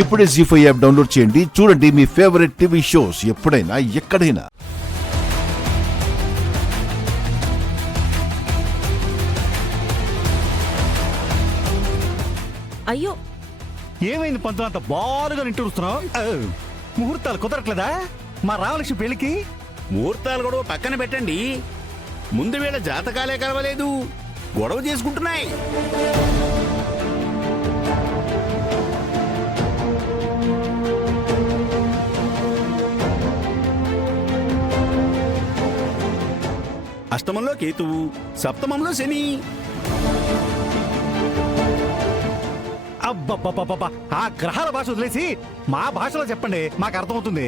ఇప్పుడే జీ5 app download చేయండి. చూడండి మీ ఫేవరెట్ టీవీ షోస్ ఎప్పుడైనా ఎక్కడైనా. అయ్యో, ఏమైంది పంతులు, అంత బారుగా నింటూరుస్తున్నావు? ముహూర్తాలు కుదరట్లేదా మా రామలక్ష్మి పెళ్లికి? ముహూర్తాలు గొడవ పక్కన పెట్టండి, ముందు వీళ్ళ జాతకాలే కలవలేదు, గొడవ చేసుకుంటున్నాయి. అష్టమంలో కేతువు, సప్తమంలో శని. అబ్బబ్బబ్బబ్బా, ఆ గ్రహాల భాష వదిలేసి మా భాషలో చెప్పండి, మాకు అర్థమవుతుంది.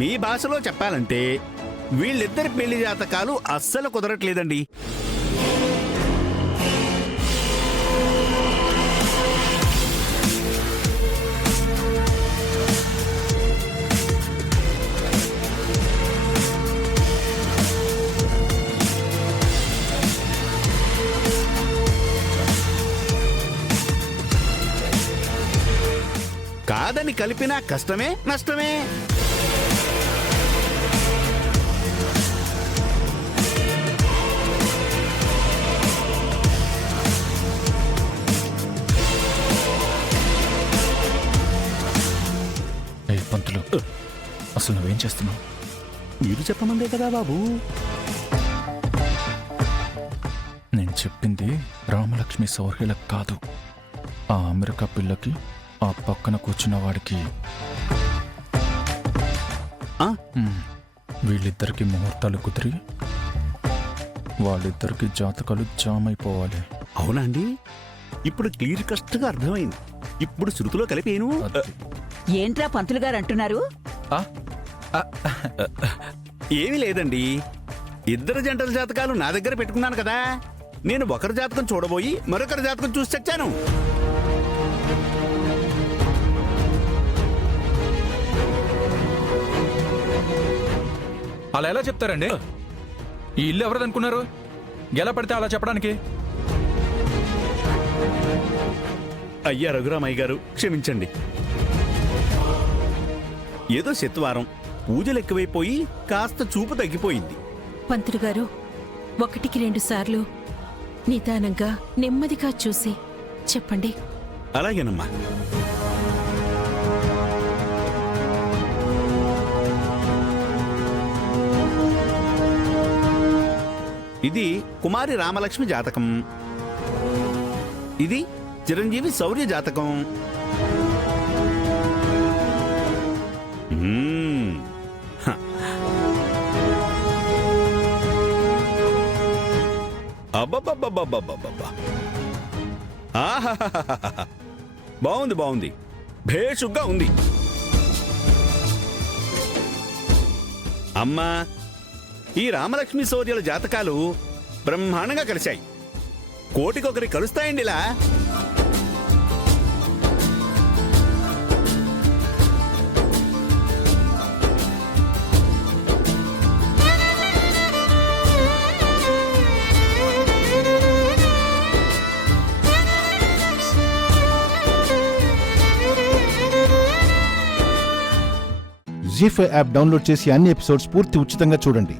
మీ భాషలో చెప్పాలంటే వీళ్ళిద్దరి పెళ్లి జాతకాలు అస్సలు కుదరట్లేదండి. కాదని కలిపినా కష్టమే నష్టమే. పంతులు, అసలు నువ్వేం చేస్తున్నావు? మీరు చెప్పమందే కదా బాబు. నేను చెప్పింది రామలక్ష్మి సౌర్యలకు కాదు, ఆ అమెరికా పిల్లకి, ఆ పక్కన కూర్చున్న వాడికి. వీళ్ళిద్దరికి ముహూర్తాలు కుదిరి వాళ్ళిద్దరికి జాతకాలు జామ్ అయిపోవాలి. అవునా అండి? ఇప్పుడు క్లియర్ కస్ట్గా అర్థమైంది. ఇప్పుడు శృతిలో కలిపేను. ఏంట్రా పంతులు గారు అంటున్నారు? ఏమీ లేదండి, ఇద్దరు జంటల జాతకాలు నా దగ్గర పెట్టుకున్నాను కదా, నేను ఒకరి జాతకం చూడబోయి మరొకరి జాతకం చూసి చచ్చాను. అలా ఎలా చెప్తారండి? ఈ ఇల్లు ఎవరిదనుకున్నారు? ఎలా పడితే అలా చెప్పడానికి? అయ్యా రఘురామయ్య గారు, క్షమించండి. ఏదో శత్వారం, పూజలు ఎక్కువైపోయి కాస్త చూపు తగ్గిపోయింది. పంతులు గారు, 1-2 సార్లు నిదానంగా నెమ్మదిగా చూసి చెప్పండి. అలాగేనమ్మా. ఇది కుమారి రామలక్ష్మి జాతకం, ఇది చిరంజీవి శౌర్య జాతకం. అబ్బబ్బబ్బబ్బబ్బబ్బబ్బా, ఆహాహాహాహా, బాగుంది బాగుంది, భేషుగ్గా ఉంది. అమ్మా, ఈ రామలక్ష్మి శౌర్యాల జాతకాలు బ్రహ్మాండంగా కలిశాయి. కోటికొకరి కలుస్తాయండి ఇలా. జీ5 యాప్ డౌన్లోడ్ చేసి అన్ని ఎపిసోడ్స్ పూర్తి ఉచితంగా చూడండి.